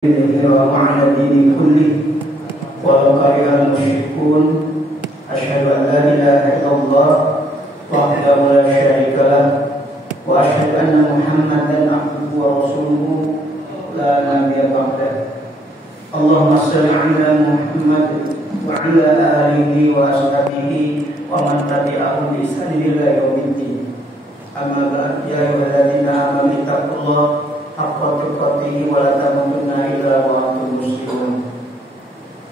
ليظهره على الدين كله ولو كره المشركون. أشهد أن لا إله إلا الله وحده لا شريك له وأشهد أن محمدا عبده ورسوله لا نبي بعده. اللهم صل على محمد وعلى آله وأصحابه ومن تبعهم بإحسان إلى يوم الدين. أما بعد يا أيها الذين آمنوا اتقوا الله حق تقاته ولا تموتن إلا وأنتم مسلمون.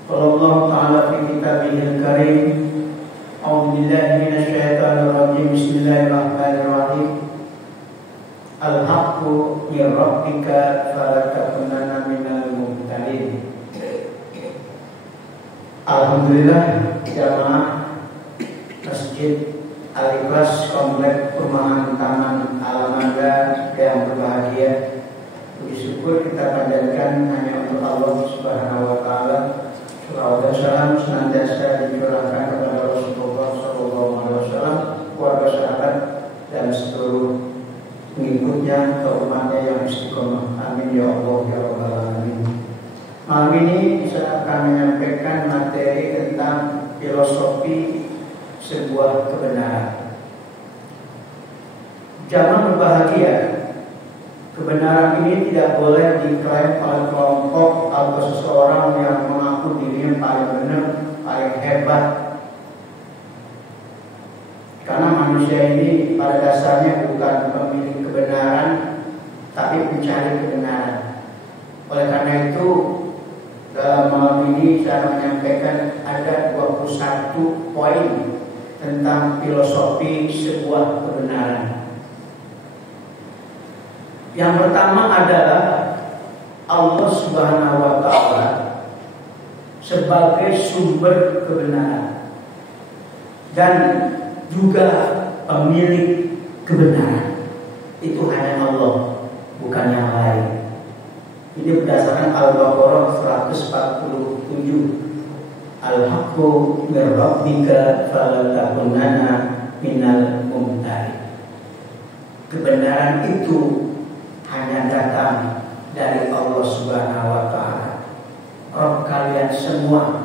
قال الله تعالى في كتابه الكريم: أعوذ بالله من الشيطان الرجيم. بسم الله الرحمن الرحيم. الحق من ربك فلا تكونن minal mumtarin. Alhamdulillah, jamaah Masjid Al-Ikhlas Komplek Perumahan Taman Alamanda yang berbahagia. Puji syukur kita panjatkan hanya untuk Allah Subhanahu wa taala. Salawat dan salam senantiasa dicurahkan kepada Rasulullah sallallahu alaihi wasallam, keluarga sahabat dan seluruh pengikutnya ke umatnya yang istiqomah. Amin ya Allah ya rabbal alamin. Malam ini saya akan menyampaikan materi tentang filosofi sebuah kebenaran. Jangan berbahagia. Kebenaran ini tidak boleh diklaim oleh kelompok atau seseorang yang mengaku dirinya paling benar, paling hebat. Karena manusia ini pada dasarnya bukan pemilik kebenaran, tapi pencari kebenaran. Oleh karena itu, dalam malam ini saya menyampaikan ada 21 poin tentang filosofi sebuah kebenaran. Yang pertama adalah Allah Subhanahu wa taala sebagai sumber kebenaran dan juga pemilik kebenaran. Itu hanya Allah, bukan yang lain. Ini berdasarkan Al-Baqarah 147. Al-haqqu min rabbika fala takunanna minal mumtarin. Kebenaran itu hanya datang dari Allah Subhanahu wa taala, Rabb kalian semua.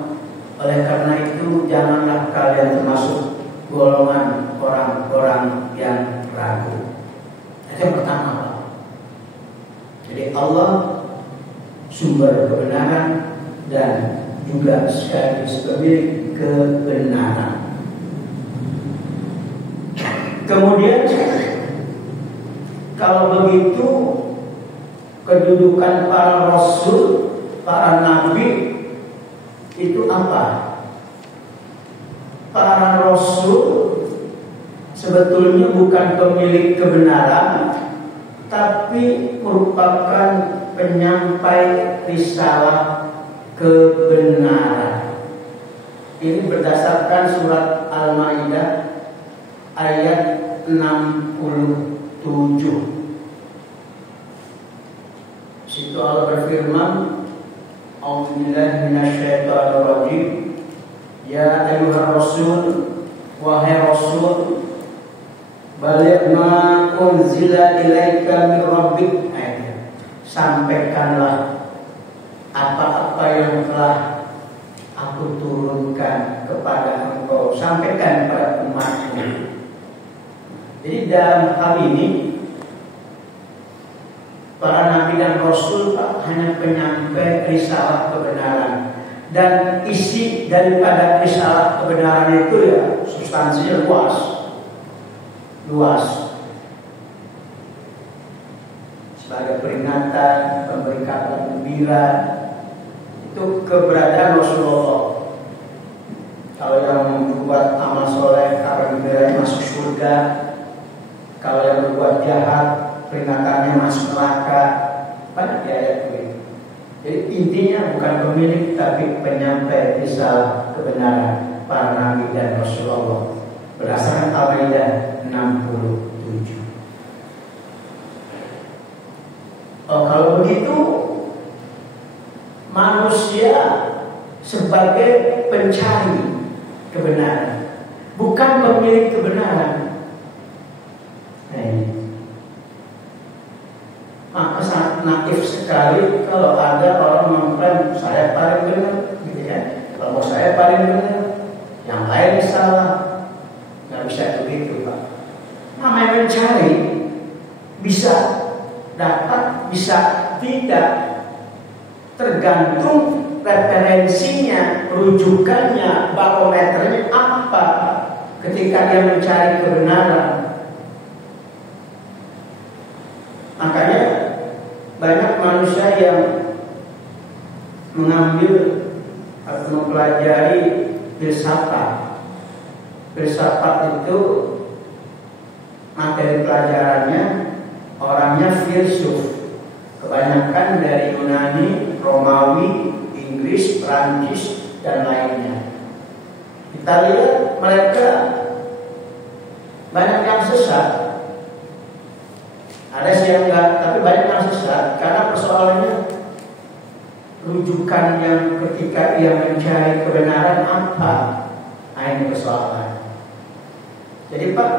Oleh karena itu janganlah kalian termasuk golongan orang-orang yang ragu. Itu yang pertama. Jadi Allah sumber kebenaran dan juga sekaligus pemilik kebenaran. Kemudian kalau begitu kedudukan para rasul, para nabi itu apa? Para rasul sebetulnya bukan pemilik kebenaran, tapi merupakan penyampai risalah kebenaran. Ini berdasarkan surat Al-Maidah ayat 67. Situ Allah berfirman, A'udzubillahi minasyaitonirrajim. Ya ayyuhar rasul, wahai rasul, baligh ma unzila ilaika min rabbik. Sampaikanlah apa-apa yang telah aku turunkan kepada engkau. Sampaikan kepada umatmu. Jadi dalam hal ini para nabi dan rasul hanya penyampai risalah kebenaran. Dan isi daripada risalah kebenaran itu ya substansinya luas. Sebagai peringatan, memberi kabar gembira, itu keberadaan Rasulullah. Kalau yang membuat amal soleh, kabar gembiranya masuk surga. Kalau yang berbuat jahat, peringatannya masuk neraka. Banyak di ayat ini. Jadi intinya bukan pemilik, tapi penyampai risalah kebenaran para nabi dan Rasulullah. Berdasarkan Al-Maidah 67. Kalau begitu, manusia sebagai pencari kebenaran, bukan pemilik kebenaran. Maka saat sangat naif sekali kalau ada orang mengklaim saya paling benar, gitu kan? Kalau saya paling benar, yang lain salah. Nggak bisa begitu, Pak. Namanya mencari, bisa dapat, bisa tidak, tergantung referensinya, rujukannya, barometernya apa ketika dia mencari kebenaran. Makanya banyak manusia yang mengambil atau mempelajari filsafat. Filsafat itu materi pelajarannya orangnya filsuf, kebanyakan dari Yunani, Romawi, Inggris, Prancis, dan lainnya. Kita lihat mereka banyak yang sesat. Ada yang enggak, tapi banyak yang sesat karena persoalannya rujukan yang ketika ia mencari kebenaran apa. Nah, ini persoalan. Jadi Pak,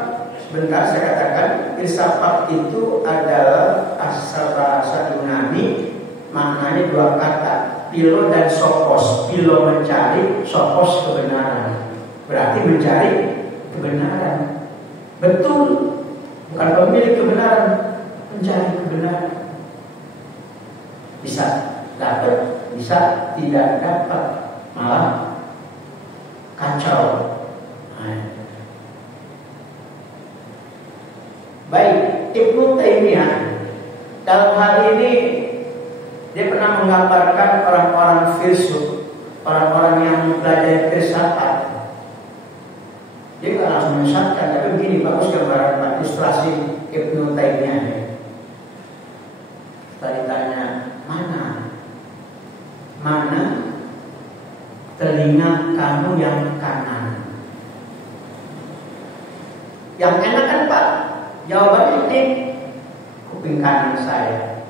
sebentar saya katakan filsafat itu adalah asal bahasa Yunani, maknanya dua kata, philo dan sophos. Philo mencari, sophos kebenaran. Berarti mencari kebenaran. Betul, bukan pemilik kebenaran, mencari kebenaran. Bisa dapat, bisa tidak dapat, malah kacau. Baik, Ibnu Taimiyah dalam hal ini dia pernah menggambarkan orang-orang filsuf, orang-orang yang mempelajari filsafat. Dia nggak langsung menyesatkan, tapi begini bagus gambaran Pak, ilustrasi Ibnu Taimiyah. Kita ditanya mana telinga kamu yang kanan? Yang enak kan Pak? Jawabannya ini kuping kanan saya.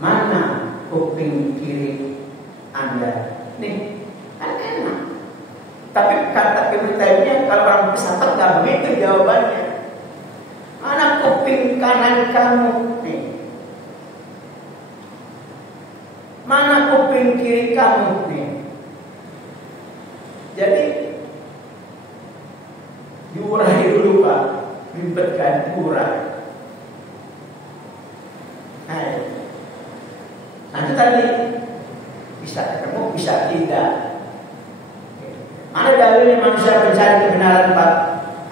Mana kuping kiri Anda? Nih, kan enak. Tapi kata Ibnu Taimiyah kalau orang filsafat nggak begitu jawabannya. Mana kuping kanan kamu? Nih. Mana kuping kiri kamu? Nih. Jadi diurai dulu Pak. Ribetkan kurang. Nah itu tadi bisa ketemu, bisa tidak. Mana dalilnya manusia mencari kebenaran Pak?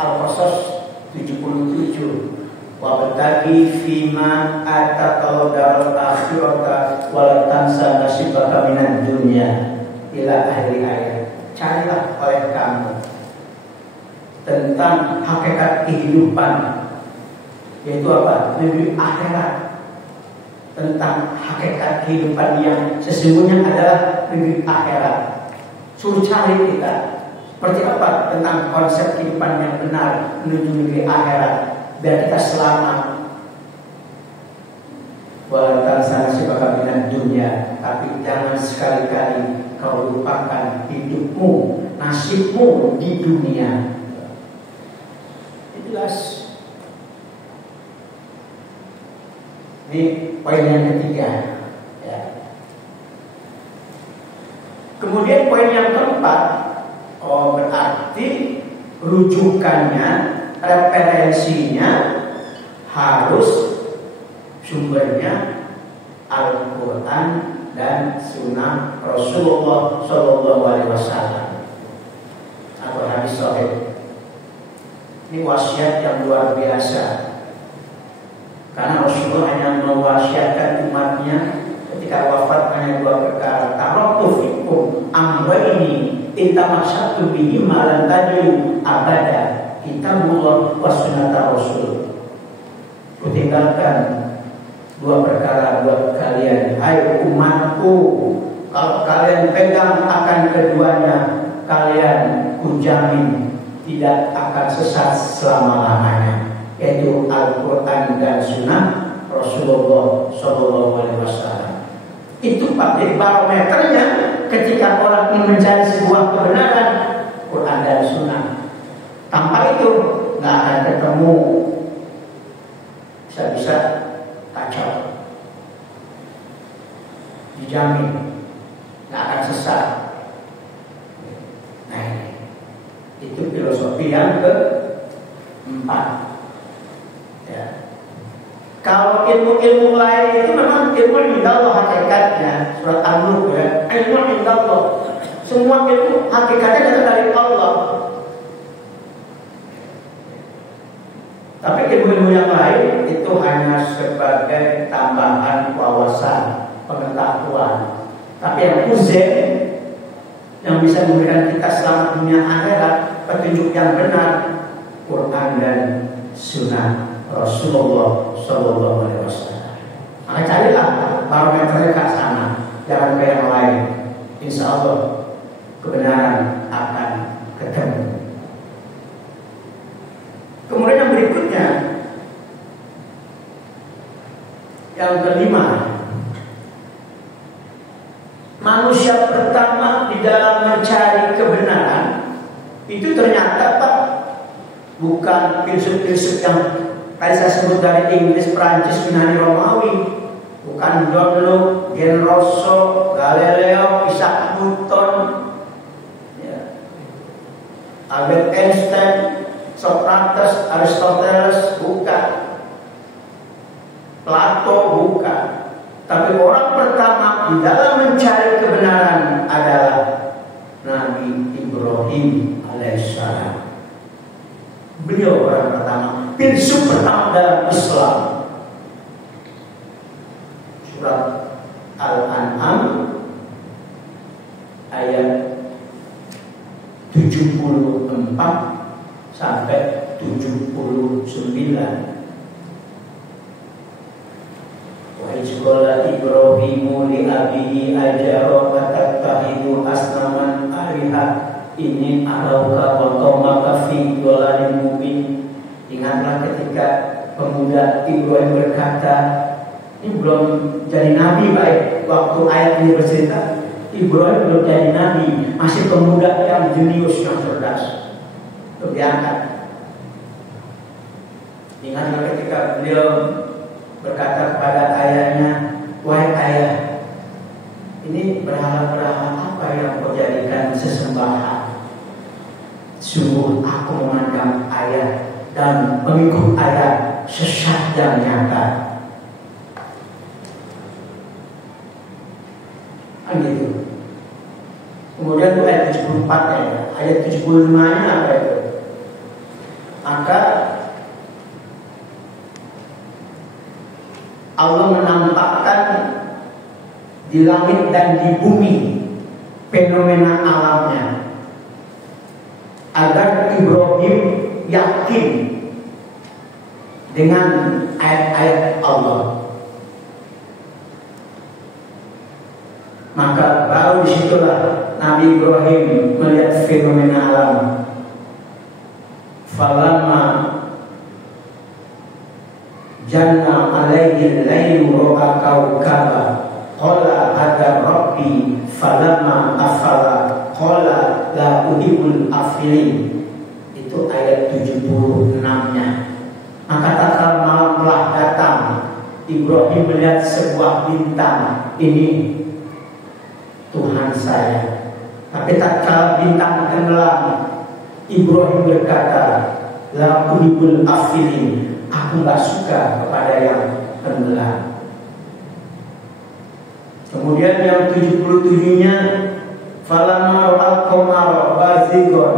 Al-Qasas 77. Wa batagi fima ataqaw darul akhirata wa tansa nasibaka minad dunya ila akhir ayat. Carilah oleh kamu tentang hakikat kehidupan, yaitu apa? Negeri akhirat. Tentang hakikat kehidupan yang sesungguhnya adalah negeri akhirat. Suruh cari kita seperti apa tentang konsep kehidupan yang benar menuju negeri akhirat biar kita selamat. Walaupun sana sebagai minat dunia, tapi jangan sekali-kali kau lupakan hidupmu, nasibmu di dunia. Jelas. Ini poin yang ketiga. Ya. Kemudian poin yang keempat, berarti rujukannya, referensinya harus sumbernya Al-Quran dan Sunnah Rasulullah SAW atau hadis sahih. Ini wasiat yang luar biasa. Karena Rasulullah hanya mewasiatkan umatnya ketika wafat hanya dua perkara. Taraktu fikum amrayni intamassaktum bihima lan tadillu abada, kitabullah wa sunnata Rasul. Kutinggalkan dua perkara buat kalian, hai umatku. Kalau kalian pegang akan keduanya, kalian kujamin tidak akan sesat selama-lamanya, yaitu Al-Quran dan Sunnah Rasulullah SAW. Itu Pak, barometernya ketika orang ingin mencari sebuah kebenaran, Quran dan Sunnah. Tanpa itu nggak akan ketemu, bisa-bisa kacau. dijamin nggak akan sesat. Nah, itu filosofi yang keempat. Ya. Kalau ilmu-ilmu lain itu memang ilmu indallah hakikatnya, surat An-Nur ya. Ilmu indallah. Semua ilmu hakikatnya datang dari Allah. Tapi ilmu-ilmu yang lain itu hanya sebagai tambahan wawasan, pengetahuan. Tapi yang uzem, yang bisa memberikan kita selamat dunia akhirat, petunjuk yang benar, Quran dan Sunnah Rasulullah Sallallahu Alaihi Wasallam. Maka carilah barometernya ke sana, jangan ke yang lain. Insya Allah kebenaran akan ketemu. Kemudian yang berikutnya, yang kelima, manusia pertama di dalam mencari kebenaran itu ternyata Pak, bukan filsuf-filsuf yang tadi saya sebut dari Inggris, Prancis, Yunani, Romawi, bukan John Locke, Jean Rousseau, Galileo, Isaac Newton, ya, Albert Einstein, Socrates, Aristoteles, bukan. Plato, bukan. Tapi orang pertama di dalam mencari kebenaran adalah Nabi Ibrahim alaihissalam. Beliau orang pertama, filsuf pertama dalam Islam. Surat Al-An'am ayat 74 sampai 79. Wa izqala Ibrahimu li abihi ajara tattakhidhu asnaman aliha inni arauka wa qaumaka fi dhalalin mubin. Ingatlah ketika pemuda Ibrahim berkata, ini belum jadi nabi baik waktu ayat ini bercerita. Ibrahim belum jadi nabi, masih pemuda yang jenius, yang cerdas. Itu diangkat. Ingatlah ketika beliau berkata kepada ayahnya, wahai ayah, ini berhala-berhala apa yang kau jadikan sesembahan? Sungguh aku memandang ayah dan pengikut ayah sesat yang nyata. Gitu. Kemudian itu ayat 74 ya, ayat 75-nya apa itu? Maka Allah menampakkan di langit dan di bumi fenomena alamnya agar Ibrahim yakin dengan ayat-ayat Allah. Maka baru disitulah Nabi Ibrahim melihat fenomena alam. Falamma janna alaihi lailu ra'a kaukaba qala hadza rabbi falamma afala qala la uhibbul afilin. Itu ayat 76-nya. Maka tatkala malam telah datang, Ibrahim melihat sebuah bintang. Ini Tuhan saya. Tapi tatkala bintang tenggelam, Ibrahim berkata, la uhibbul afilin. Aku gak suka kepada yang tenggelam. Kemudian yang 77-nya, falamma ra'al qamara bazighon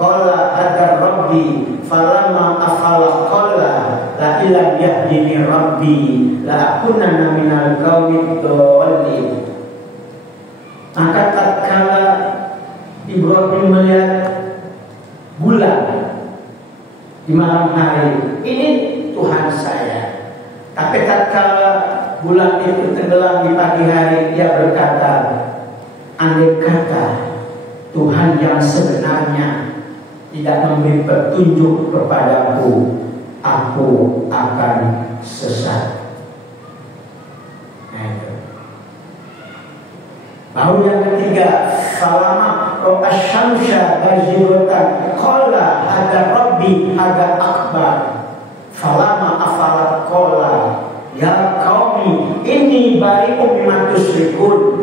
qala hadza rabbi falamma afala qala la ilaha yahdini rabbi la akunanna minal qaumid dhalin. Maka tatkala Ibrahim melihat bulan di malam hari, ini Tuhan saya. Tapi tatkala bulan itu tenggelam di pagi hari, dia berkata, andai kata Tuhan yang sebenarnya tidak memberi petunjuk kepadaku, aku akan sesat. Baru yang ketiga, falama ro'asyamsya bazighatan qala hadza rabbi hadza akbar. Falama afalat qala ya qaumi inni bari'um mimma tusyrikun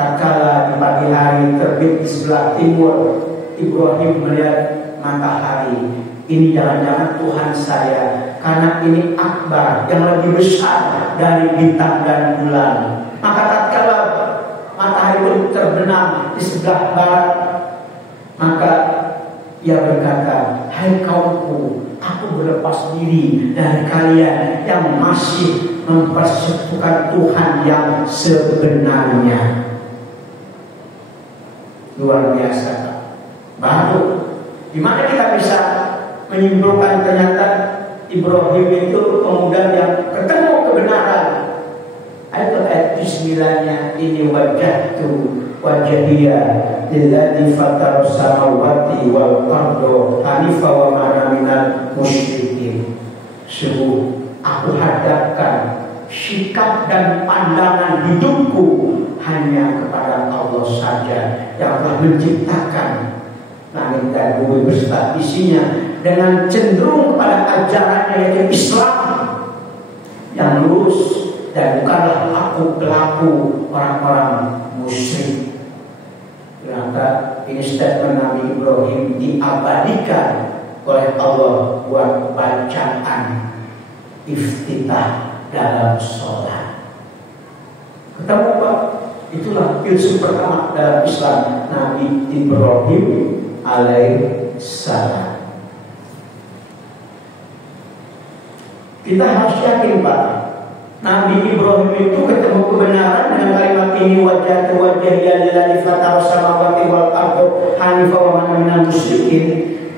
tatkala di pagi hari terbit di sebelah timur, Ibrahim melihat matahari. Ini jangan-jangan Tuhan saya, karena ini akbar, yang lebih besar dari bintang dan bulan. Maka tatkala matahari pun terbenam di sebelah barat, maka ia berkata, hai kaumku, aku berlepas diri dari kalian yang masih mempersekutukan Tuhan yang sebenarnya. Luar biasa. Baru gimana kita bisa menyimpulkan ternyata Ibrahim itu pemuda yang ketemu kebenaran. Ayat bismillahnya ini wajahtu wajahiyya lilladzi fatara samawati wal arda hanifa wa ma ana minal musyrikin. Sungguh aku hadapkan sikap dan pandangan hidupku hanya kepada Allah saja yang telah menciptakan langit dan bumi beserta isinya, dengan cenderung pada ajarannya yaitu Islam yang lurus, dan bukanlah aku pelaku orang-orang musyrik. Maka ini statement Nabi Ibrahim diabadikan oleh Allah buat bacaan iftitah dalam sholat. Ketemu Pak? Itulah filsuf pertama dalam Islam, Nabi Ibrahim alaihissalam. Kita harus yakin Pak, Nabi Ibrahim itu ketemu kebenaran dengan kalimat ini, wajahtu wajhiyya lilladzi fatara samawati wal arda hanifa wa ma ana minal musyrikin.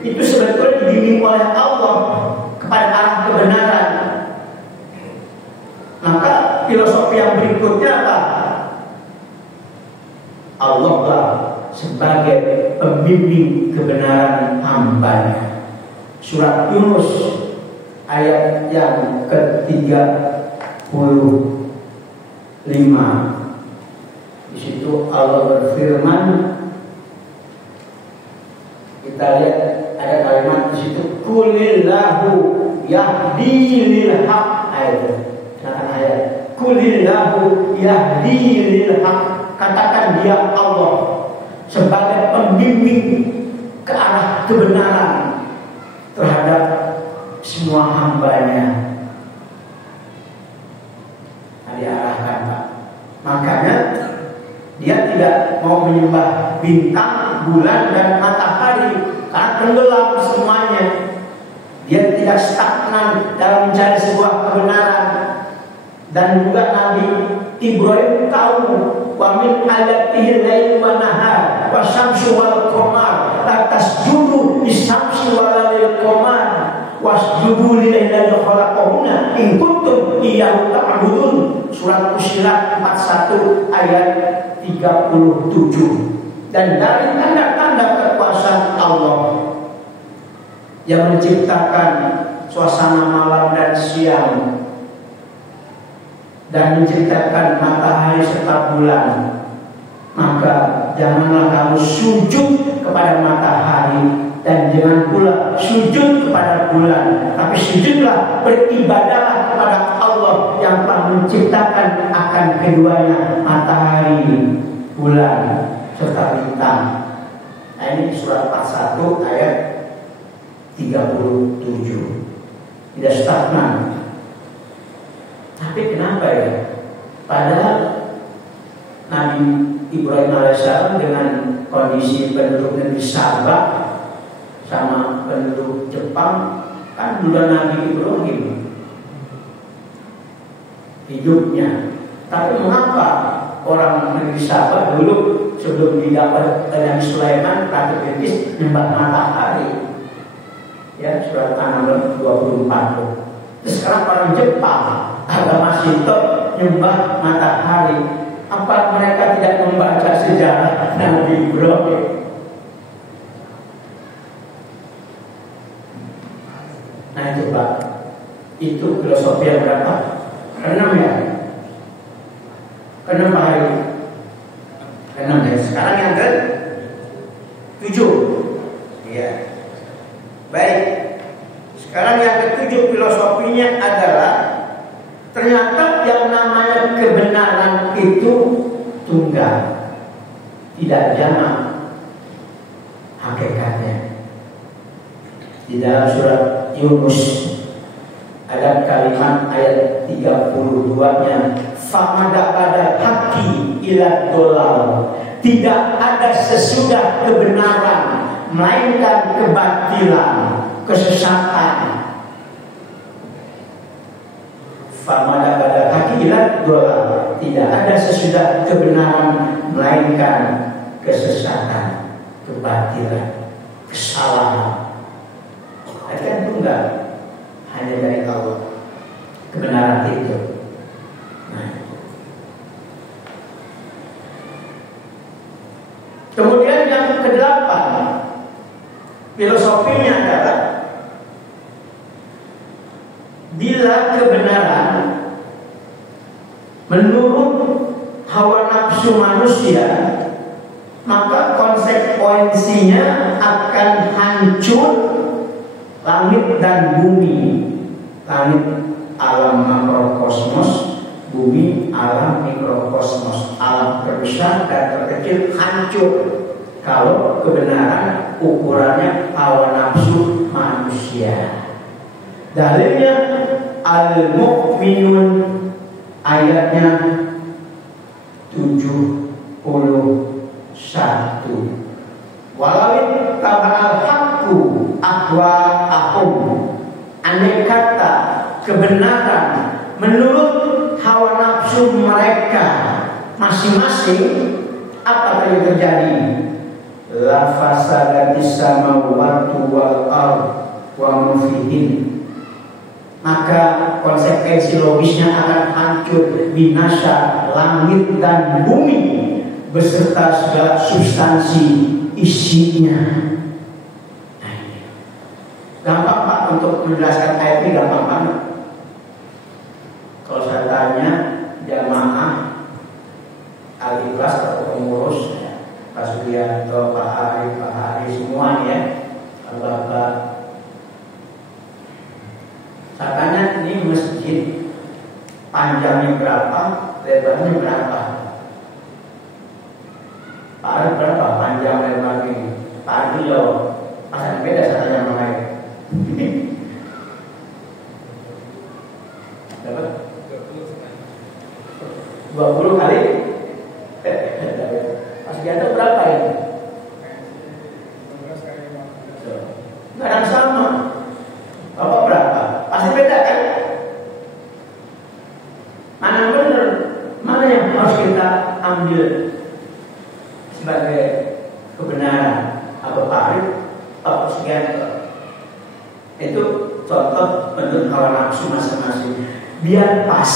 Itu sebetulnya dibimbing oleh Allah kepada arah kebenaran. Maka filosofi yang berikutnya apa? Allah lah sebagai pembimbing kebenaran hambanya. Surat Yunus ayat yang ke-35. Di situ Allah berfirman, kita lihat ada kalimat di situ, kulillahu yahdi lil haq. Ayat kulillahu yahdi lil haq. Katakan dia Allah sebagai pembimbing ke arah kebenaran terhadap semua hambanya. Diarahkan Pak. Makanya dia tidak mau menyembah bintang, bulan dan matahari karena tenggelam semuanya. Dia tidak stagnan dalam mencari sebuah kebenaran. Dan juga Nabi Ibrahim tahu, wa min ayatihi al-lail wa nahar wa syamsu wal qamar la tasjudu lis-syamsi wa lil qamar wasjudu lillahi alladzi khalaqahunna in kuntum iyyahu ta'budun. Surat Fussilat 41 ayat 37. Dan dari tanda-tanda kekuasaan Allah yang menciptakan suasana malam dan siang, dan menciptakan matahari serta bulan, maka janganlah kamu sujud kepada matahari dan jangan pula sujud kepada bulan, tapi sujudlah, beribadahlah kepada Allah yang telah menciptakan akan keduanya, matahari, bulan serta bintang. Nah, ini surat 41 ayat 37. Tidak stagnan. Tapi kenapa ya? Padahal Nabi Ibrahim alaihissalam dengan kondisi penduduk negeri Sabah sama penduduk Jepang kan dulu Nabi Ibrahim hidupnya. Tapi mengapa orang negeri Sabah dulu sebelum didapat Nabi Sulaiman Ratu Bilqis nyembah matahari? Ya, surat An-Naml 24. Terus sekarang orang Jepang agama Shinto nyembah matahari. Apa mereka tidak membaca sejarah Nabi Ibrahim? Nah itu Pak, itu filosofi yang berapa? Keenam ya? Keenam Pak Hari? Keenam ya? Sekarang yang ke-7. Iya. Baik. Sekarang yang ke-7 filosofinya adalah ternyata yang namanya kebenaran itu tunggal. tidak jamak hakikatnya. Di dalam surat Yunus ada kalimat ayat 32-nya, famada pada haki ila dolal, tidak ada sesudah kebenaran melainkan kebatilan, kesesatan. Famada pada haki ila dolal, tidak ada sesudah kebenaran melainkan kesesatan, kebatilan, kesalahan. Kan tunggal hanya dari Allah kebenaran itu. Nah, kemudian yang kedelapan, filosofinya adalah bila kebenaran menurut hawa nafsu manusia, maka konsekuensinya akan hancur langit dan bumi. Langit alam makrokosmos, bumi alam mikrokosmos, alam terbesar dan terkecil hancur kalau kebenaran ukurannya hawa nafsu manusia. Dalilnya Al-Mu'minun ayatnya 71. Walau taba'al haqqu ahwa'ahum, andai kata kebenaran menurut hawa nafsu mereka masing-masing, apa yang terjadi? La fasadatis samawati wal ardh wa man fihin, maka konsekuensi logisnya akan hancur, binasa langit dan bumi beserta segala substansi isinya. Gampang Pak untuk menjelaskan ayat ini, gampang banget. Kalau saya tanya jamaah Al-Ikhlas atau pengurus, Pak Sugianto, Pak Ari semua ya, Bapak, saya tanya ini masjid panjangnya berapa, lebarnya berapa? Pak Ari berapa panjang lebar ini? Pak Ari jawab, pasang beda saya tanya sama lain. Dapat 20 kali. Mas Gianto berapa ini? Nggak ada sama. Bapak berapa? Pasti beda kan? Mana benar? Mana yang harus kita ambil sebagai kebenaran? Apa Pak Arif? Pak Sugianto? Itu contoh menurut hawa nafsu masing-masing. Biar pas,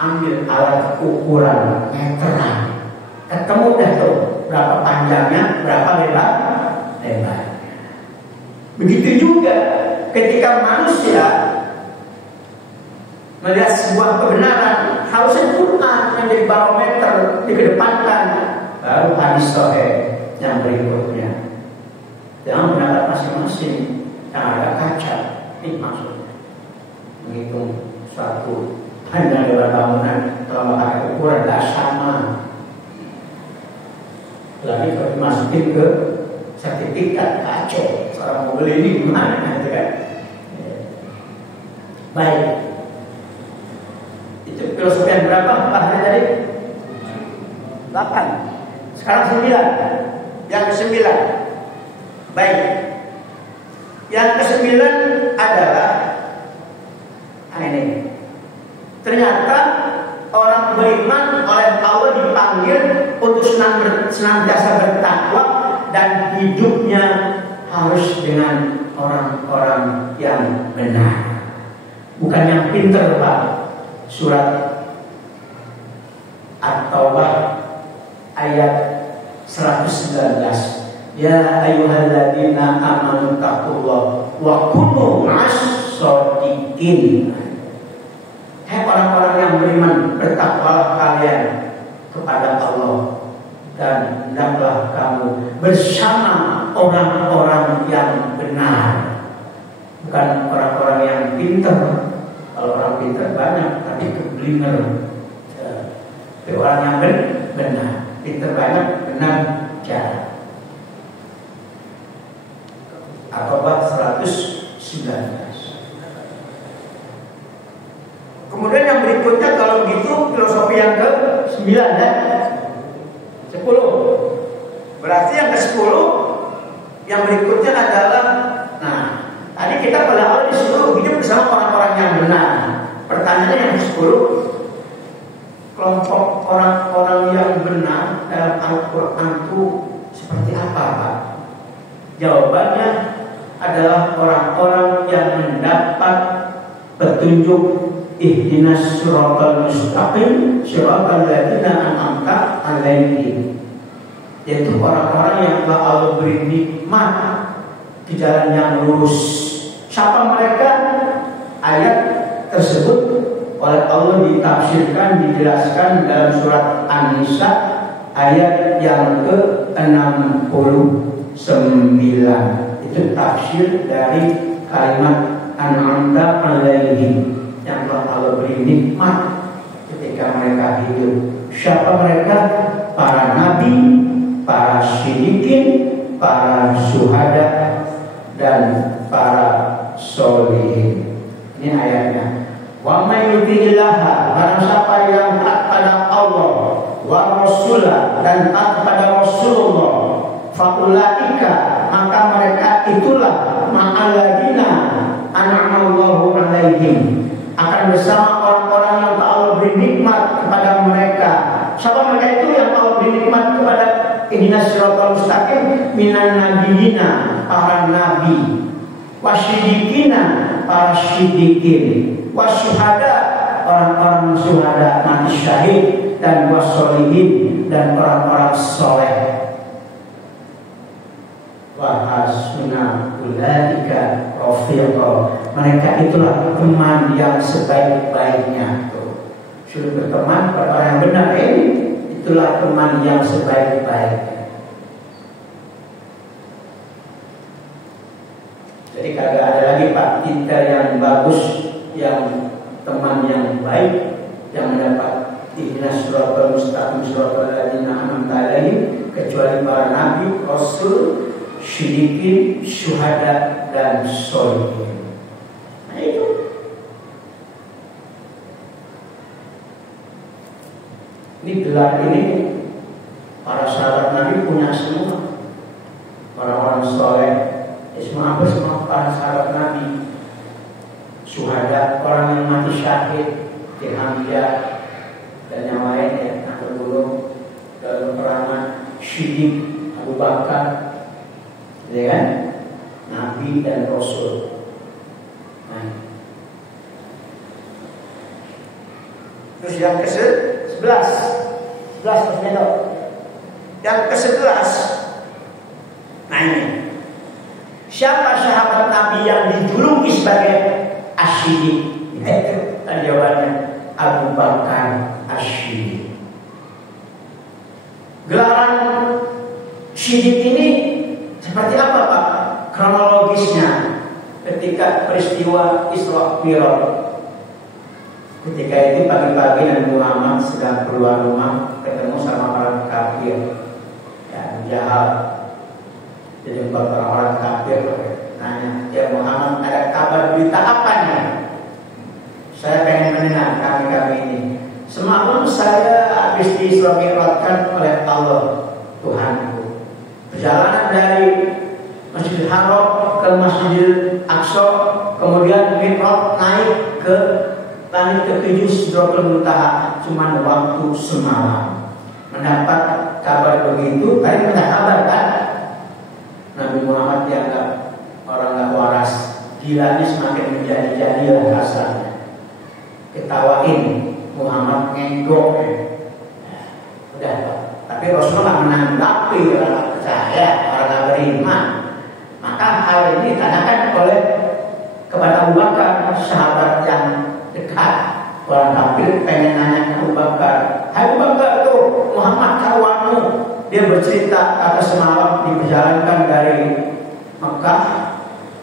ambil alat ukuran meteran, ketemu dah tuh berapa panjangnya, berapa lebar. Begitu juga ketika manusia melihat sebuah kebenaran, harusnya Quran yang jadi barometer dikedepankan, baru hadis sahih yang berikutnya. Jangan pendapat masing-masing yang ada kaca. Ini maksudnya menghitung suatu panjang lebar bangunan kalau pakai ukuran tidak sama. Lagi kalau dimasukin ke sertifikat kacau, seorang mau beli ini gimana gitu kan? Baik, itu filosofi yang berapa? Bahasanya tadi 8. Sekarang 9. Yang ke-9. Baik. Yang ke-9 adalah ini. Ternyata orang beriman oleh Allah dipanggil untuk senantiasa bertakwa dan hidupnya harus dengan orang-orang yang benar, bukan yang pinter Pak. Surat At-Taubah ayat 119. Ya ayyuhalladzina amanu taqullaha wa kunu ma'as-shadiqin. Hai orang-orang yang beriman, bertakwalah kalian kepada Allah dan hendaklah kamu bersama orang-orang yang benar, bukan orang-orang yang pintar. Kalau orang pintar banyak, tapi keblinger. Itu orang yang benar. Pinter banyak, benar jarang. Al-Baqarah 119. Kemudian yang berikutnya kalau begitu filosofi yang ke-9 ya. 10. Berarti yang ke-10 yang berikutnya adalah, nah, tadi kita pada awal disuruh hidup bersama orang-orang yang benar. Pertanyaannya yang ke-10, kelompok orang-orang yang benar dalam Al-Quran itu seperti apa, Pak? Jawabannya adalah orang-orang yang mendapat petunjuk ihdinas siratal mustaqim siratal ladzina an'amta 'alaihim, yaitu orang-orang yang telah Allah beri nikmat di jalan yang lurus. Siapa mereka? Ayat tersebut oleh Allah ditafsirkan, dijelaskan dalam surat An-Nisa ayat yang ke-69. Itu tafsir dari kalimat an'amta 'alaihim, yang telah Allah beri nikmat ketika mereka hidup. Siapa mereka? Para nabi, para siddiqin, para syuhada, dan para sholihin. Ini ayatnya. Wa may yuti'illaha, barang siapa yang taat pada Allah, wa rasulah, dan taat pada Rasulullah, faulaika, maka mereka itulah ma'alladina an'amallahu 'alaihim, akan bersama orang-orang yang Allah beri nikmat kepada mereka. Siapa mereka itu yang Allah beri nikmat kepada? Ihdinas siratal mustaqim minan nabiyina, para nabi, wasyidikina, para syidikin, wasyuhada, orang-orang syuhada mati syahid, dan wassolihin, dan orang-orang soleh. Wa hasuna ulaika rafiqa, mereka itulah teman yang sebaik-baiknya. Sudah berteman pada orang yang benar ini, itulah teman yang sebaik-baiknya. Jadi kagak ada lagi Pak kita yang bagus, yang teman yang baik, yang mendapat ihdinas siratal mustaqim siratal ladzina an'amta 'alaihim, kecuali para nabi, rasul, syidikin, syuhada, dan sholihin. Nah itu. Ini gelar ini para sahabat Nabi punya semua. Orang-orang soleh, semua apa? Semua para sahabat Nabi. Syuhada, orang yang mati syahid, Hamzah, dan yang lain ya, Nabi Gunung, dalam perangan Syidik, Abu Bakar, ya kan? Nabi dan Rasul. Nah. Terus yang ke-11 ternyata. Yang ke-11, nah ini, siapa sahabat Nabi yang dijuluki sebagai Asy-Syidik? Itu jawabannya, Abu Bakar Asy-Syidik. Gelaran Syidik ini seperti apa Pak? Kronologisnya ketika peristiwa Isra Mi'raj. Ketika itu pagi-pagi Nabi Muhammad sedang keluar rumah, ketemu sama orang kafir, ya, Jahal. Jadi orang kafir nanya, ya Muhammad, ada kabar berita apa nih? Saya pengen mendengar kami ini. Semalam saya habis Isra Mi'rajkan oleh Allah Tuhanku. Perjalanan dari Masjidil Haram ke Masjidil Aqsa, kemudian Mi'raj naik ke langit ke-7 Sidratul Muntaha, cuma waktu semalam. Mendapat kabar begitu, tadi minta kabar kan? Nabi Muhammad dianggap orang gak waras, gilanya semakin menjadi-jadi rasanya. Ketawain Muhammad ngenggok. Udah, tapi Rasulullah menanggapi orang percaya, orang beriman. Maka hal ini ditanyakan oleh kepada Abu Bakar, sahabat yang dekat. Orang kafir pengen nanya Abu Bakar, hai Abu Bakar tuh Muhammad kawanmu, dia bercerita kata semalam diperjalankan dari Mekah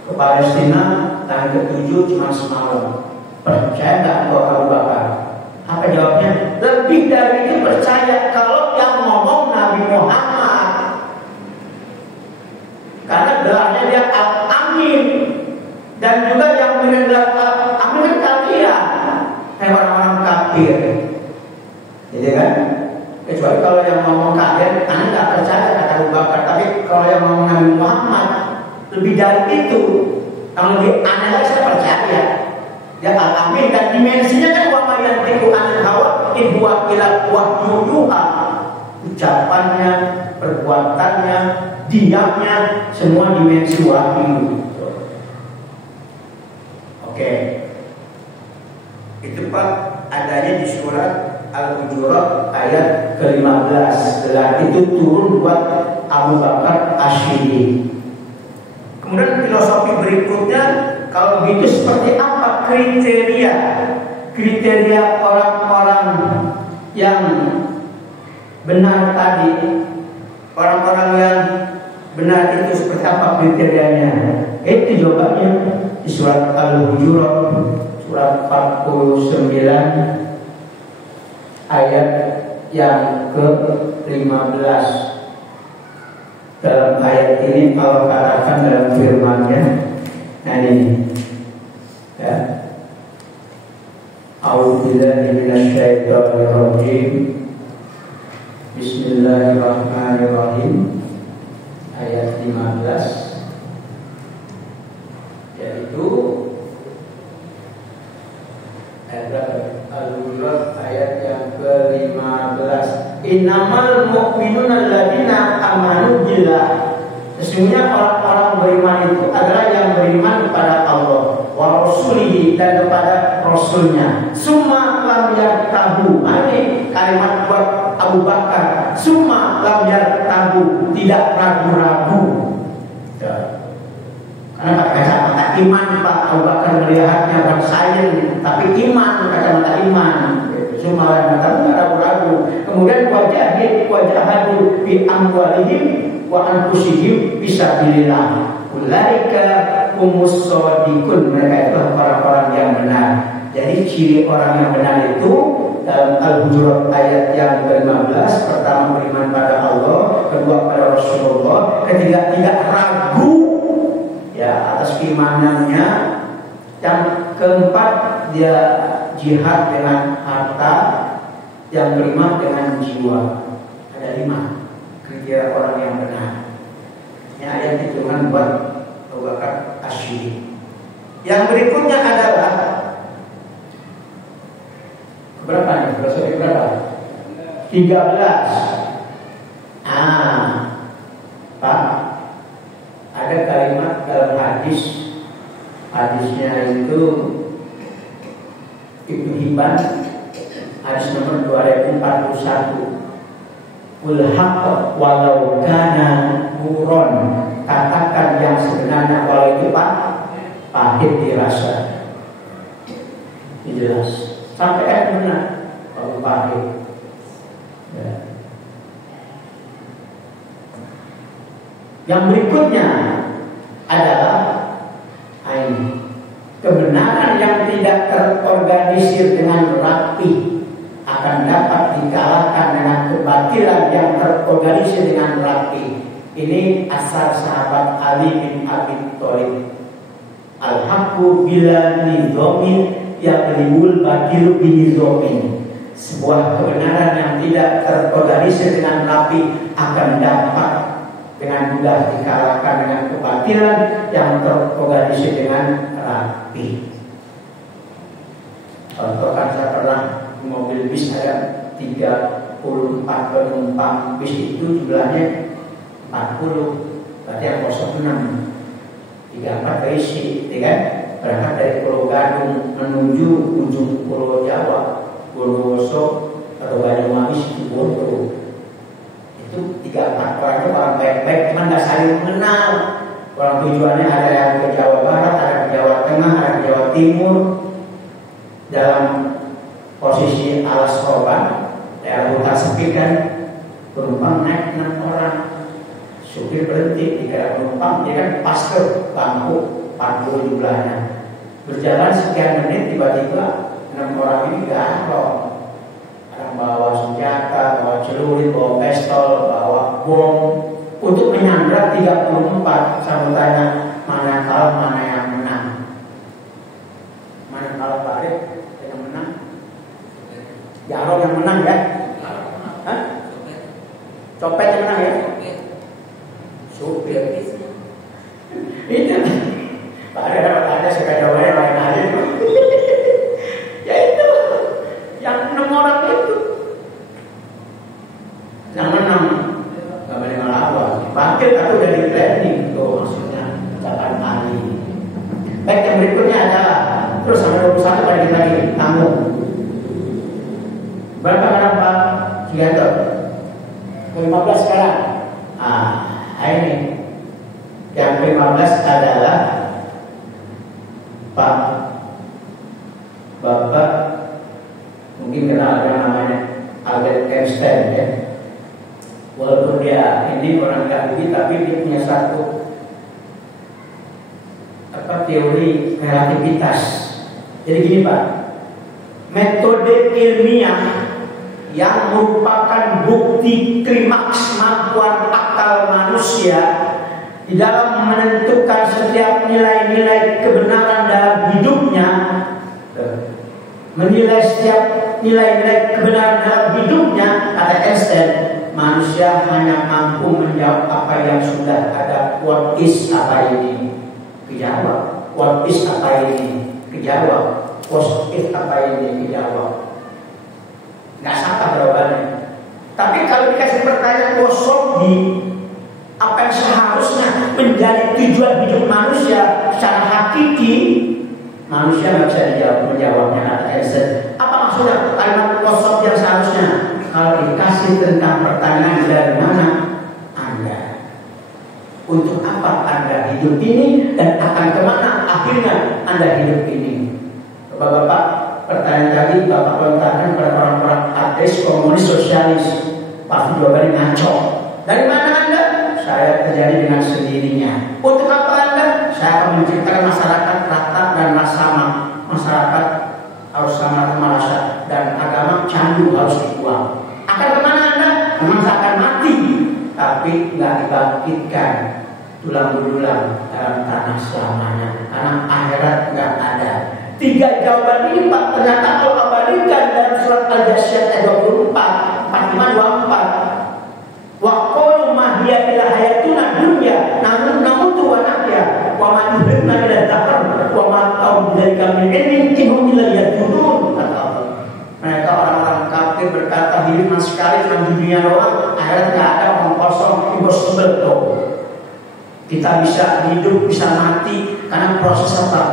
ke Palestina, tahun ke-7 cuma semalam. Percaya nggak Abu Bakar? Apa jawabnya? Lebih dari itu percaya kalau yang ngomong Dan juga yang mengenal amin kalian, orang-orang kafir, gitu kan? Kecuali kalau yang ngomong kafir, anda nggak percaya kata Abu Bakar. Tapi kalau yang ngomong Nabi Muhammad lebih dari itu, yang lebih aneh lagi saya percaya. Ya al-amin, dan dimensinya kan wa mayan tiku anil hawa in huwa illa wahyuha. Ucapannya, perbuatannya, diamnya, semua dimensi wahyu. Oke. Itu Pak adanya di surat Al-Hujurat ayat ke-15. Itu turun buat Abu Bakar Asyidi. Kemudian filosofi berikutnya, kalau begitu seperti apa kriteria orang-orang yang benar tadi? Orang-orang yang benar itu seperti apa kriterianya? Itu jawabannya di surat Al-Hujurat surat 49 ayat yang ke-15. Dalam ayat ini Allah katakan dalam firman-Nya, nah ini ya, A'udzubillahi minasyaitonir rajim. Bismillahirrahmanirrahim. Ayat 15, yaitu Al-Hujurat ayat yang ke-15. Innamal mu'minuna alladzina amanu billah. Sesungguhnya orang-orang beriman itu adalah yang beriman kepada Allah wa rasulihi, dan kepada rasulnya. Summa lam yartabu. Ini kalimat buat Abu Bakar. Summa lam yartabu, tidak ragu-ragu. Karena pakai kata iman Pak Abu Bakar melihatnya bukan sains, tapi iman, kata-kata iman. Summa lam yartabu, tidak ragu-ragu. Kemudian wajahadu bi amwalihim wa anfusihim fisabilillah. Ulaika humus shadiqun. Mereka itu orang-orang yang benar. Jadi ciri orang yang benar itu dalam Al-Hujurat ayat yang ke-15, pertama beriman pada Allah, kedua pada Rasulullah, ketiga tidak ragu ya atas keimanannya, yang keempat dia jihad dengan harta, yang kelima dengan jiwa. Ada 5 kriteria orang yang benar. Ini ayat diturunkan buat Abu Bakar Asyidi. Yang berikutnya adalah berapa nih? Berapa? 13. Pak, ada kalimat dalam hadis. Hadisnya itu Ibnu Hibban, hadis nomor 2041. Qul haqq walau kana muron. Katakan yang sebenarnya walau itu pahit dirasa. Ini jelas. Sampai benar kalau pahit. Ya. Yang berikutnya adalah ini. Kebenaran yang tidak terorganisir dengan rapi akan dapat dikalahkan dengan kebatilan yang terorganisir dengan rapi. Ini asal sahabat Ali bin Abi Thalib. Al-haqqu bila nizomin yaglibul batilu binizomin. Sebuah kebenaran yang tidak terorganisir dengan rapi akan dapat dengan mudah dikalahkan dengan kebatilan yang terorganisir dengan rapi. Contoh kan saya pernah mobil bis ada 34 penumpang, bis itu jumlahnya 40, berarti yang kosong 6, 34 terisi, ya kan? Berangkat dari Pulau Gadung menuju ujung Pulau Jawa, Bondowoso atau Banyuwangi Situbondo. Itu 34 orang itu orang baik-baik, cuma nggak saling mengenal. Orang tujuannya ada yang ke Jawa Barat, ada ke Jawa Tengah, ada ke Jawa Timur. Dalam posisi alas korban, daerah hutan sepi kan, penumpang naik 6 orang. Supir berhenti, 3 penumpang, dia kan pas ke bangku 40 jumlahnya. Berjalan sekian menit, tiba-tiba 6 orang ini garong. Ada bawa senjata, bawa celurit, bawa pistol, bawa bom untuk menyandra 34. Saya bertanya, mana kalah, mana yang menang? yang menang ya? Hah? Copet yang menang ya? Supir. Itu ada sepeda lain aja. Ya itu yang 6 orang itu yang menang. Gak boleh ngelawan. Bangkit aku udah di planning tuh maksudnya ucapan Ali. Baik, yang berikutnya adalah terus sampai 21 balik lagi tanggung. Berapa orang Pak Gianto? 15 sekarang. Ini yang 15 adalah Pak Bapak mungkin kenal yang namanya Albert Einstein ya. Walaupun dia ini orang Yahudi tapi dia punya satu teori relativitas. Jadi gini Pak, metode ilmiah yang merupakan bukti klimaks kemampuan akal manusia di dalam menentukan setiap nilai-nilai kebenaran dalam hidupnya, menilai setiap nilai-nilai kebenaran dalam hidupnya, kata Einstein, manusia hanya mampu menjawab apa yang sudah ada. What is apa ini? Kejawab. What is apa ini? Kejawab. What is apa ini? Kejawab. Nggak salah jawabannya. Tapi kalau dikasih pertanyaan kosong apa yang seharusnya menjadi tujuan hidup manusia secara hakiki, manusia nggak bisa menjawabnya. Apa maksudnya kalimat kosong yang seharusnya? Kalau dikasih tentang pertanyaan dari mana Anda, untuk apa Anda hidup ini, dan akan kemana akhirnya Anda hidup ini? Bapak-bapak, pertanyaan tadi Bapak lontarkan pada orang-orang ateis, komunis, sosialis, pasti jawabannya ngaco. Dari mana Anda? Saya terjadi dengan sendirinya. Untuk apa Anda? Saya akan menciptakan masyarakat rata dan sama. Masyarakat harus sama rasa, dan agama candu harus dibuang. Akan kemana Anda? Memang saya akan mati, tapi nggak dibangkitkan tulang belulang dalam tanah selamanya, karena akhirat nggak ada. 3 jawaban ini Pak ternyata kalau abadikan dalam surat Al-Jasyiyah ayat 24, 45, 24. Wa qalu ma hiya illa hayatuna dunya namutu wa nahya wa ma nuhibna illa dzakar wa ma ta'udzaika min ilmin innahum illa yadunun. Mereka orang-orang kafir berkata hidup sekali dalam dunia doang, akhirat nggak ada, omong kosong, impossible tuh. Kita bisa hidup, bisa mati karena proses apa?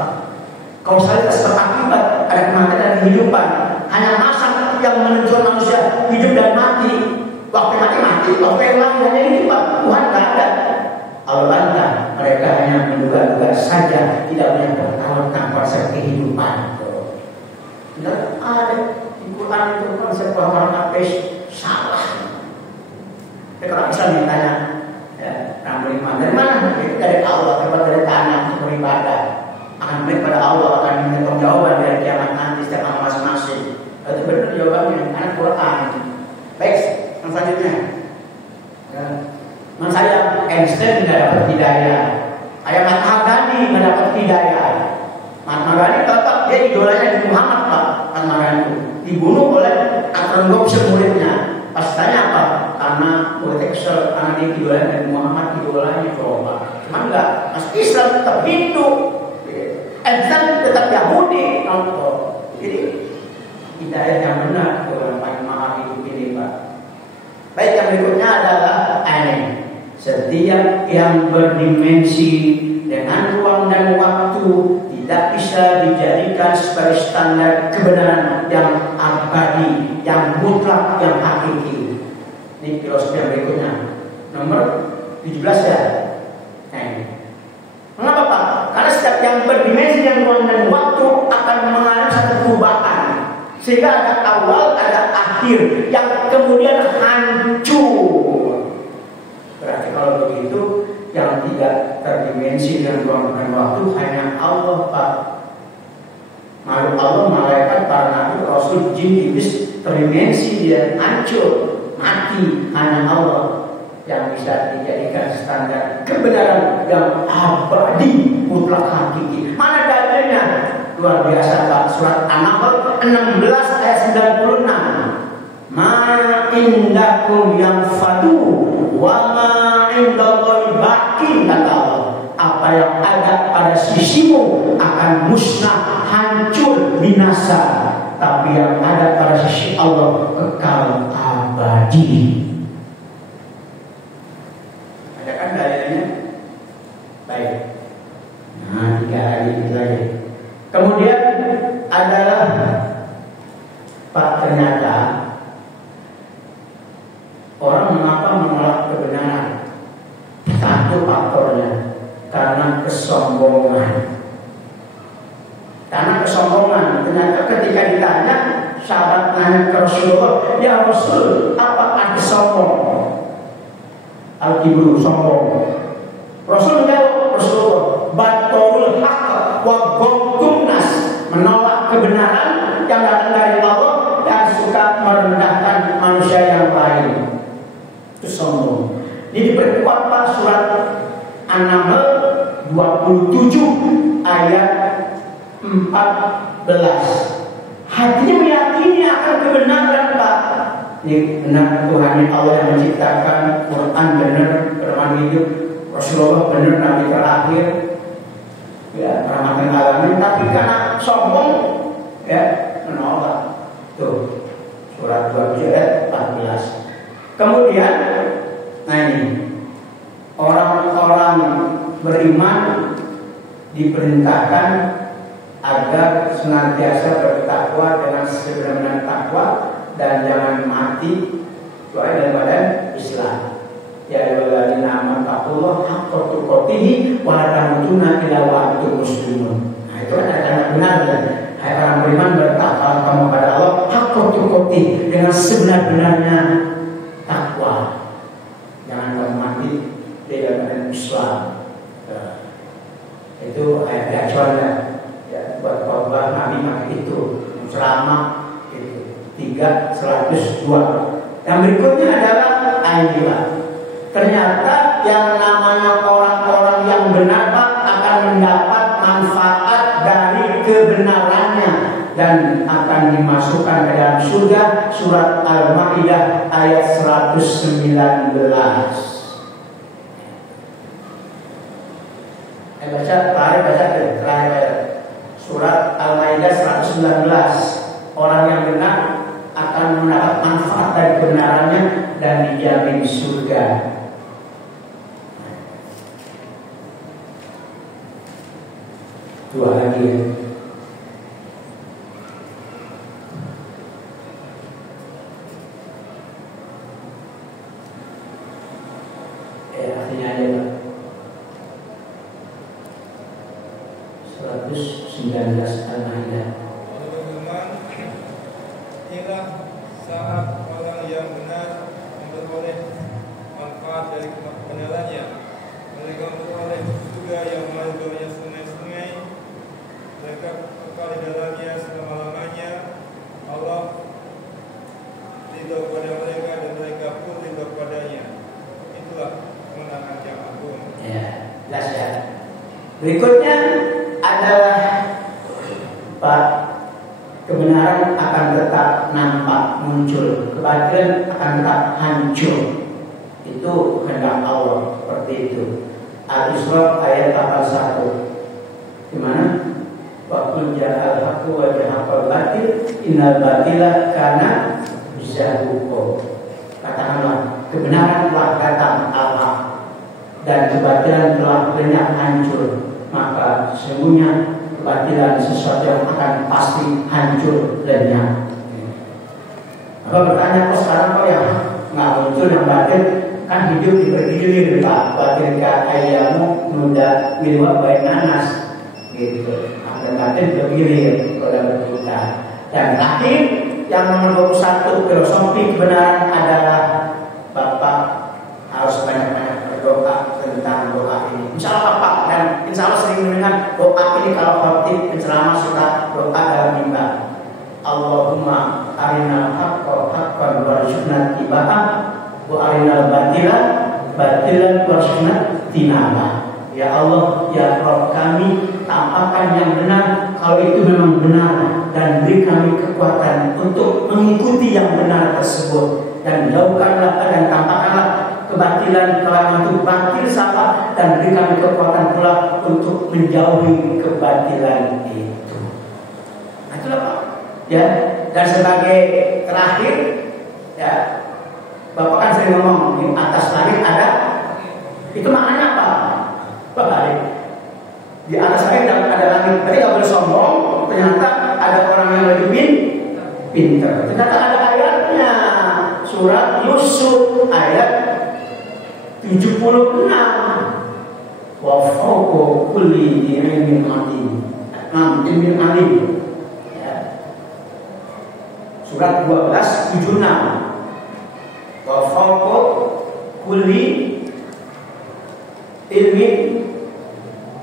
Kausalitas berakibat, ada kematian dan kehidupan. Hanya masa yang menentukan manusia hidup dan mati. Waktu mati, waktu yang lahir hanya hidup. Tuhan tidak ada. Allah bantah, mereka hanya menduga-duga saja, tidak punya pengetahuan tentang konsep kehidupan. Tidak ada di Quran itu konsep orang ateis salah. Jadi kalau bisa ditanya, ramu iman dari mana? Itu dari Allah, tempat dari tanah untuk beribadah. Akan balik pada Allah, akan minta jawaban dari kiamat nanti setiap orang masing-masing. Itu benar jawabannya, karena Quran. Baik, yang selanjutnya. Menurut saya Einstein tidak dapat hidayah. Mahatma Gandhi tidak dapat hidayah. Mahatma Gandhi tetap dia idolanya di Muhammad Pak. Mahatma Gandhi dibunuh oleh Akron Gopse muridnya. Pas tanya apa? Karena politik Excel, karena dia idolanya dari Muhammad, idolanya coba. Cuman enggak, mas Islam tetap Hindu. Einstein tetap Yahudi. Jadi hidayah yang benar dalam paling hidup ini Pak. Baik, yang berikutnya adalah ini. Setiap yang berdimensi dengan ruang dan waktu tidak bisa dijadikan sebagai standar kebenaran yang abadi, yang mutlak, yang hakiki. Ini filosofi yang berikutnya. Nomor 17 ya. Mengapa Pak? Karena setiap yang berdimensi dan ruang dan waktu akan mengalami satu perubahan, sehingga ada awal, ada akhir yang kemudian hancur. Berarti kalau begitu, yang tidak terdimensi dan ruang dan waktu hanya Allah Pak. Makhluk Allah, malaikat, para nabi, rasul, jin, iblis terdimensi dan hancur, mati. Hanya Allah yang bisa dijadikan standar kebenaran yang abadi, mutlak, hakiki. Mana dalilnya? Luar biasa Pak. Surat An-Nahl 16 ayat 96. Ma indakum yanfadu wa ma indallahi baqi, kata Allah. Apa yang ada pada sisimu akan musnah, hancur, binasa. Tapi yang ada pada sisi Allah kekal abadi. Ada kan dalilnya? Baik. Nah, 3 hari itu lagi. Kemudian adalah Pak, ternyata orang mengapa menolak kebenaran? Satu faktornya karena kesombongan. Karena kesombongan. Ternyata ketika ditanya, sahabat nanya ke Rasulullah, ya Rasul, apa arti sombong? Al-kibru, sombong. Rasul menjawab, Rasulullah, batul haqq wa ghamdun nas, menolak kebenaran yang datang dari Allah dan suka merendahkan manusia yang lain. Itu sombong. Ini diperkuat Pak surat An-Nahl 27 ayat 14. Hatinya meyakini akan kebenaran Pak. Ini benar Tuhan Allah yang menciptakan, Quran benar, firman hidup, Rasulullah benar, Nabi terakhir, ya, rahmatan alamin. Tapi karena sombong, ya, menolak. Tuh surat 27 ayat 14. Kemudian, nah ini orang-orang beriman diperintahkan agar senantiasa bertakwa dengan sebenar-benar takwa dan jangan mati kecuali daripada Islam. Ya ayyuhalladzina amanu taqullaha haqqa tuqatih wa la tamutunna illa wa antum muslimun. Nah, itu adalah benar ya. Hai orang beriman, bertakwa kamu kepada Allah haqqa tuqatih, dengan sebenar-benarnya takwa. Jangan kamu mati dengan Islam. Itu ayat gacuannya. Ya, buat khotbah Nabi maka itu ceramah itu 302. Yang berikutnya adalah ayat. Ternyata yang namanya orang-orang yang benar Pak akan mendapat manfaat dari kebenarannya dan akan dimasukkan ke dalam surga. Surat Al-Maidah ayat 119. Terakhir. Surat Al-Maidah 119. Orang yang benar akan mendapat manfaat dari kebenarannya dan dijamin surga. Dua lagi ya. Artinya aja Pak. 119 Al-Maidah. Inilah saat orang yang benar memperoleh manfaat dari kebenarannya. Mereka memperoleh surga yang mengalirnya sungai-sungai. Mereka kekal di dalamnya selama-lamanya. Allah ridho kepada mereka dan mereka pun ridho kepadanya. Itulah kemenangan yang agung. Ya, jelas ya. Berikutnya adalah Pak, kebenaran akan tetap nampak muncul, kebatilan akan tetap hancur. Itu kehendak Allah, seperti itu. Al-Isra ayat 81. Gimana? Waqul ja'al haqqu wa jahaqal batil innal batila kana zahuqa. Katakanlah, kebenaran telah datang al-haq dan kebatilan telah lenyap hancur. Maka sesungguhnya kebatilan sesuatu yang akan pasti hancur lenyap. Kalau bertanya kok sekarang kok yang nggak muncul yang batin, kan hidup dipergilir Pak. Batin ka ayamu muda milwa baik nanas gitu. Dan batin bergilir pada berbuka. Dan terakhir yang nomor 21, filosofi kebenaran adalah Bapak harus banyak-banyak berdoa tentang doa ini. Insya Allah Bapak dan insya Allah sering mendengar doa ini kalau khotib penceramah suka doa dalam mimbar. Allahumma arinal haqqa haqqan warzuqna ittiba'ah wa arinal batila batilan warzuqna tinabah. Ya Allah, ya Rabb kami, tampakkan yang benar kalau itu memang benar, dan beri kami kekuatan untuk mengikuti yang benar tersebut, dan jauhkanlah dan tampakkanlah kebatilan kalau itu batil salah, dan beri kami kekuatan pula untuk menjauhi kebatilan itu. Nah, itulah Pak. Ya, dan sebagai terakhir, ya, Bapak kan sering ngomong di atas langit ada, itu maknanya apa? Bapak, di atas langit ada langit, berarti nggak boleh sombong. Ternyata ada orang yang lebih pintar. Ternyata ada ayatnya, surat Yusuf ayat 76. Wa fawqa kulli dhi ilmin alim. Ilmin alim. Ya. Surat 12:76. Wa fawqa kulli ilmin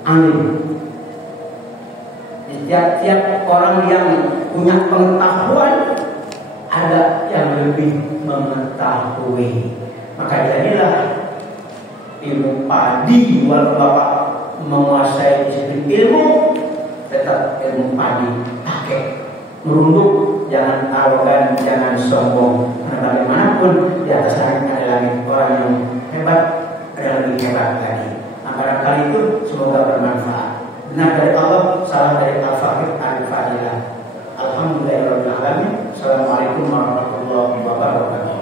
alim. Tiap-tiap orang yang punya pengetahuan ada yang lebih mengetahui. Maka jadilah ilmu padi, walau Bapak menguasai disiplin ilmu, tetap ilmu padi pakai, merunduk, jangan arogan, jangan sombong. Karena bagaimanapun di atas langit ada langit, orang yang hebat ada yang lebih hebat lagi. Barangkali itu semoga bermanfaat. Benar dari Allah, salah dari Al-Faqih Al-Fadilah. Alhamdulillahirabbil alamin. Assalamualaikum warahmatullahi wabarakatuh.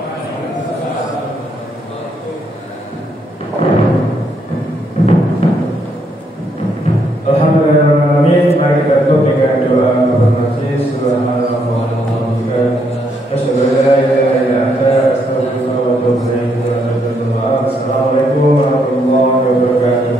Alhamdulillahirrahmanirrahim. Mari kita tutup dengan doa konfirmasi. Subhanallah wa bihamdihi, asyhadu an la ilaha illa anta, astaghfiruka wa atubu ilaik. Assalamualaikum warahmatullahi wabarakatuh.